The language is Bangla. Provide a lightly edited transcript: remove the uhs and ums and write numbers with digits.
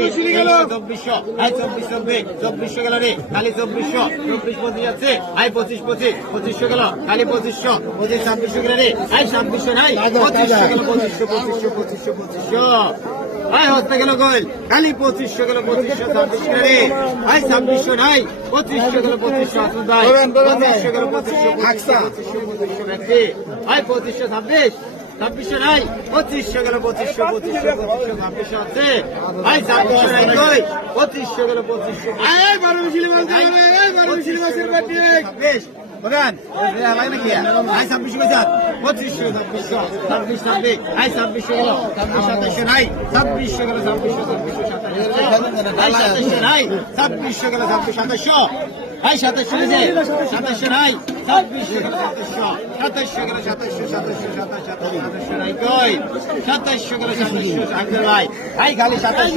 2400 আই 2400 গেল রে খালি 2400 25 যাচ্ছে আই 2500 গেল খালি 2500 2600 গেল রে আই 2600 নাই 2500 গেল 2500 আই হতে গেল গোল খালি 2500 গেল 2600 রে আই 2600 নাই 2500 গেল 2500 আসুন ভাই 2500 গেল 2500 ব্যক্তি আই 2526 2600 নাই 2500 গেল 2500 আছে ভাই 2600 নাই কই 2500 গেল 2500 এই 12 মিশিলে বলতে হবে এই 12 মিশিলে মাসের বাটি 26 বলেন এটা লাগে নাকি আই 2600 বাজার 2500 আই 2600 গেল 2700 নাই 2600 গেল 2700 নাই 2600 গেল 2700 আই 2700 নাই 2600 গেল 2700 গেল 2700 নাই কই 2700 গেল 2700 ভাই খালি 2700